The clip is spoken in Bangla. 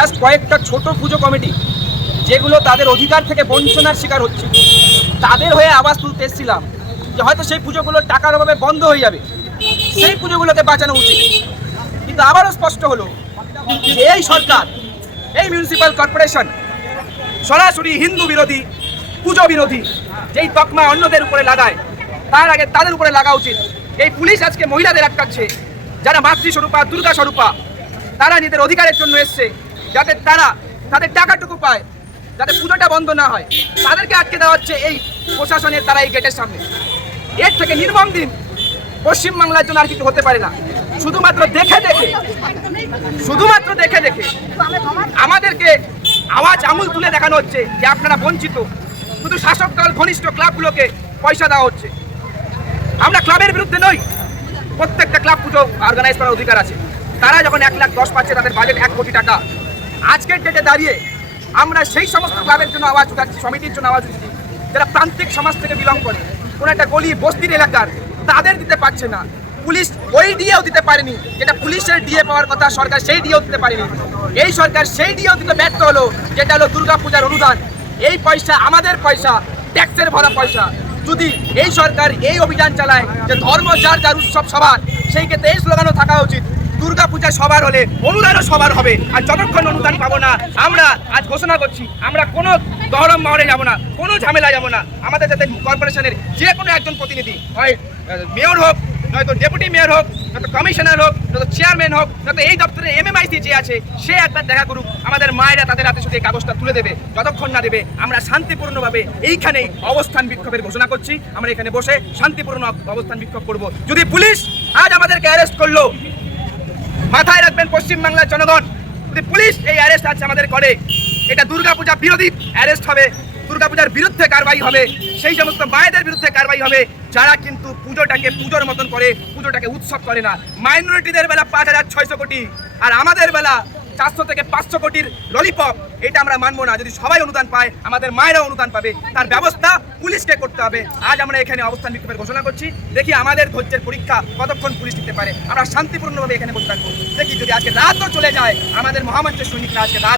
জাস্ট কয়েকটা ছোট পুজো কমিটি যেগুলো তাদের অধিকার থেকে বঞ্চনার শিকার হচ্ছে, তাদের হয়ে আওয়াজ তুলতে এসেছিলাম যে হয়তো সেই পুজোগুলোর টাকার অভাবে বন্ধ হয়ে যাবে, সেই পুজোগুলোকে বাঁচানো উচিত। কিন্তু আবারও স্পষ্ট হলো যে এই সরকার, এই মিউনিসিপ্যাল কর্পোরেশন সরাসরি হিন্দু বিরোধী, পুজো বিরোধী যেই তকমা অন্যদের উপরে লাগায়, তার আগে তাদের উপরে লাগা উচিত। এই পুলিশ আজকে মহিলাদের আটকাচ্ছে, যারা মাতৃস্বরূপা, দুর্গা স্বরূপা, তারা নিজেদের অধিকারের জন্য এসছে, যাতে তারা তাদের টাকাটুকু পায়, যাতে পুজোটা বন্ধ না হয়, তাদেরকে আটকে দেওয়া হচ্ছে এই প্রশাসনের তারা এই গেটের সামনে। এর থেকে নির্মম দিন পশ্চিমবাংলার জন্য আর কিছু হতে পারে না। শুধুমাত্র দেখে দেখে আমাদেরকে আওয়াজ আঙুল তুলে দেখানো হচ্ছে যে আপনারা বঞ্চিত। শুধু শাসক দল ঘনিষ্ঠ ক্লাবগুলোকে পয়সা দেওয়া হচ্ছে। আমরা ক্লাবের বিরুদ্ধে নই, প্রত্যেকটা ক্লাব পুজো অর্গানাইজ করার অধিকার আছে। তারা যখন 1,10,000 পাচ্ছে, তাদের বাজেট 1 কোটি টাকা, আজকের ডেটে দাঁড়িয়ে আমরা সেই সমস্ত ক্লাবের জন্য আওয়াজ উঠাচ্ছি, সমিতির জন্য আওয়াজ উঠছি যারা প্রান্তিক সমাজ থেকে বিলং করে, কোনো একটা গলি বস্তির এলাকার, তাদের দিতে পারছে না। পুলিশ ওই ডিএও দিতে পারেনি, যেটা পুলিশের ডিএ পাওয়ার কথা, সরকার সেই ডিএও দিতে পারেনি। এই সরকার সেই ডিএও দিতে ব্যর্থ হলো, যেটা হলো দুর্গাপূজার অনুদান। এই পয়সা আমাদের পয়সা, ট্যাক্সের ভরা পয়সা। যদি এই সরকার এই অভিযান চালায় যে ধর্ম যার যার উৎসব সবার, সেই ক্ষেত্রে এই স্লোগানও থাকা উচিত, দুর্গাপূজা সবার হলে অনুদানও সবার হবে। আর যতক্ষণ অনুদান পাবো না, আমরা আজ ঘোষণা করছি আমরা কোনো দহরম মহলে যাবো না, কোনো ঝামেলা যাবো না। আমাদের যাতে কর্পোরেশনের যে কোনো একজন প্রতিনিধি, হয় মেয়র হোক, নয়তো ডেপুটি মেয়র হোক, নয়তো কমিশনার হোক, নয়তো চেয়ারম্যান হোক, নয়তো এই দপ্তরের MMIC যে আছে, সে একবার দেখা করুক। আমাদের মায়েরা তাদের হাতে শুধু এই কাগজটা তুলে দেবে। যতক্ষণ না দেবে, আমরা শান্তিপূর্ণভাবে এইখানেই অবস্থান বিক্ষোভের ঘোষণা করছি। আমরা এখানে বসে শান্তিপূর্ণ অবস্থান বিক্ষোভ করব। যদি পুলিশ আজ আমাদেরকে অ্যারেস্ট করলো, মাথায় রাখবেন পশ্চিমবাংলার জনগণ, যদি পুলিশ এই অ্যারেস্ট আজ আমাদের করে, এটা দুর্গাপূজা বিরোধী অ্যারেস্ট হবে, দুর্গাপূজার বিরুদ্ধে কারবাই হবে। সেই সমস্ত মায়েদের বিরুদ্ধে কারবাই হবে যারা কিন্তু পুজোটাকে পুজোর মতন করে, পুজোটাকে উৎসব করে না। মাইনরিটিদের বেলা 5,600 কোটি, আর আমাদের বেলা 400 থেকে 500 কোটির ললিপপ, এটা আমরা মানবো না। যদি সবাই অনুদান পায়, আমাদের মায়েরাও অনুদান পাবে, তার ব্যবস্থা পুলিশকে করতে হবে। আজ আমরা এখানে অবস্থান বিক্ষোভের ঘোষণা করছি। দেখি আমাদের ধৈর্যের পরীক্ষা কতক্ষণ পুলিশ দিতে পারে। আমরা শান্তিপূর্ণভাবে এখানে বসে থাকবো। দেখি যদি আজকে রাতও চলে যায়, আমাদের মহামঞ্চের সৈনিকরা আজকে রাত